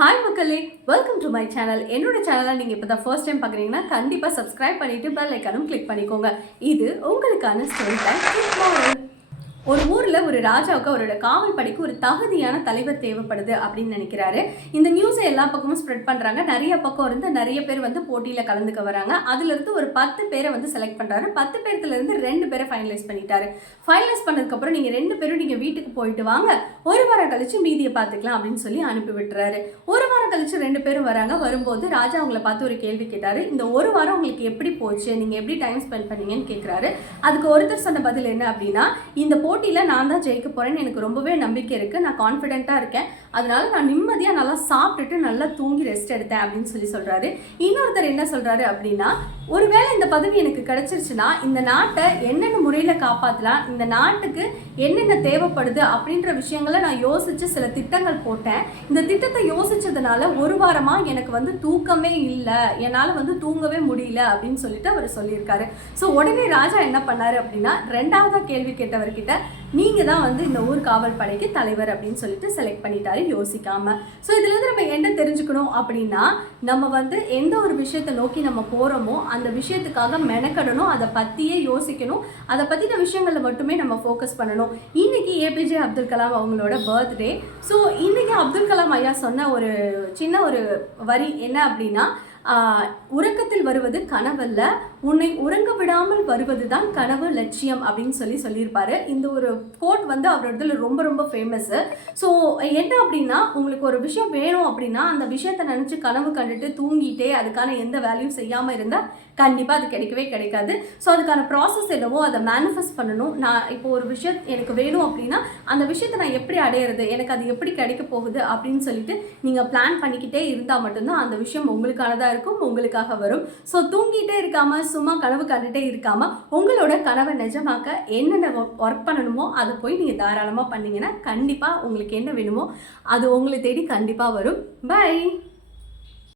Hi மக்களே, welcome to my channel. என்னோட சேனலை நீங்கள் இப்போ தான் ஃபர்ஸ்ட் டைம் பார்க்குறீங்கன்னா கண்டிப்பாக சப்ஸ்கிரைப் பண்ணிவிட்டு பெல் ஐக்கானும் கிளிக் பண்ணிக்கோங்க. இது உங்களுக்கான ஸ்டோரி டைம். ஒரு ஊரில் ஒரு ராஜாவுக்கு அவரோட காவல் படைக்கு ஒரு தகுதியான தலைவர் தேவைப்படுது அப்படின்னு நினைக்கிறாரு. இந்த நியூஸை எல்லா பக்கமும் ஸ்ப்ரெட் பண்ணுறாங்க. நிறைய பக்கம் இருந்து நிறைய பேர் போட்டியில் கலந்துக்க வராங்க. அதுலேருந்து ஒரு 10 பேரை செலக்ட் பண்ணுறாரு. 10 பேர்த்துலேருந்து 2 பேரை ஃபைனலைஸ் பண்ணிட்டாரு. ஃபைனலைஸ் பண்ணதுக்கப்புறம் நீங்கள் 2 பேரும் நீங்கள் வீட்டுக்கு போயிட்டு வாங்க, ஒரு வாரம் கழிச்சு மீதியை பார்த்துக்கலாம் அப்படின்னு சொல்லி அனுப்பி விட்டுறாரு. ஒரு வாரம் கழிச்சு 2 பேரும் வராங்க. வரும்போது ராஜா அவங்களை பார்த்து ஒரு கேள்வி கேட்டார். இந்த ஒரு வாரம் உங்களுக்கு எப்படி போச்சு, நீங்கள் எப்படி டைம் ஸ்பெண்ட் பண்ணீங்கன்னு கேட்குறாரு. அதுக்கு ஒருத்தர் சொன்ன பதில் என்ன அப்படின்னா, இந்த போட்டியில் நான் தான் ஜெயிக்க போகிறேன்னு எனக்கு ரொம்பவே நம்பிக்கை இருக்குது, நான் கான்ஃபிடென்ட்டாக இருக்கேன், அதனால நான் நிம்மதியாக நல்லா சாப்பிட்டுட்டு நல்லா தூங்கி ரெஸ்ட் எடுத்தேன் அப்படின்னு சொல்லி சொல்கிறாரு. இன்னொருத்தர் என்ன சொல்கிறாரு அப்படின்னா, ஒருவேளை இந்த பதவி எனக்கு கிடைச்சிருச்சுன்னா இந்த நாட்டை என்னென்ன முறையில் காப்பாற்றலாம், இந்த நாட்டுக்கு என்னென்ன தேவைப்படுது அப்படின்ற விஷயங்களை நான் யோசித்து சில திட்டங்கள் போட்டேன். இந்த திட்டத்தை யோசித்ததுனால ஒரு வாரமாக எனக்கு தூக்கமே இல்லை, என்னால் தூங்கவே முடியல அப்படின்னு சொல்லிட்டு அவர் சொல்லியிருக்காரு. ஸோ உடனே ராஜா என்ன பண்ணார் அப்படின்னா, 2வது கேள்வி கேட்டவர்கிட்ட நீங்கள் தான் இந்த ஊர் காவல் படைக்கு தலைவர் அப்படின்னு சொல்லிட்டு செலக்ட் பண்ணிட்டாரு யோசிக்காம. ஸோ இதுலேருந்து நம்ம என்ன தெரிஞ்சுக்கணும் அப்படின்னா, நம்ம எந்த ஒரு விஷயத்தை நோக்கி நம்ம போகிறோமோ அந்த விஷயத்துக்காக மெனக்கடணும், அதை பற்றியே யோசிக்கணும், அதை பற்றின விஷயங்களில் மட்டுமே நம்ம ஃபோக்கஸ் பண்ணணும். இன்னைக்கு ஏபிஜே அப்துல் கலாம் அவங்களோட பர்த்டே. ஸோ இன்னைக்கு அப்துல் கலாம் ஐயா சொன்ன ஒரு சின்ன ஒரு வரி என்ன அப்படின்னா, உறக்கத்தில் வருவது கனவல்ல, உன்னை உறங்க விடாமல் வருவது தான் கனவு லட்சியம் அப்படின்னு சொல்லியிருப்பாரு. இந்த ஒரு கோட் அவரோட ரொம்ப ரொம்ப ஃபேமஸ். ஸோ என்ன அப்படின்னா, உங்களுக்கு ஒரு விஷயம் வேணும் அப்படின்னா அந்த விஷயத்தை நினச்சி கனவு கண்டுட்டு தூங்கிட்டே அதுக்கான எந்த வேல்யூ செய்யாமல் இருந்தால் கண்டிப்பாக அது கிடைக்கவே கிடைக்காது. ஸோ அதுக்கான ப்ராசஸ் என்னவோ அதை மேனிஃபெஸ்ட் பண்ணணும். நான் இப்போ ஒரு விஷயம் எனக்கு வேணும் அப்படின்னா அந்த விஷயத்தை நான் எப்படி அடையிறது, எனக்கு அது எப்படி கிடைக்க போகுது அப்படின்னு சொல்லிட்டு நீங்கள் பிளான் பண்ணிக்கிட்டே இருந்தால் மட்டும்தான் அந்த விஷயம் உங்களுக்கானதாக இருக்கும், உங்களுக்காக வரும். ஸோ தூங்கிட்டே இருக்காமல் சும்மா கனவு கண்டுட்டே இருக்காமல் உங்களோட கனவை நிஜமாக்க என்னென்ன ஒர்க் பண்ணணுமோ அதை போய் நீங்கள் தாராளமாக பண்ணிங்கன்னா கண்டிப்பாக உங்களுக்கு என்ன வேணுமோ அது உங்களை தேடி கண்டிப்பாக வரும். பை.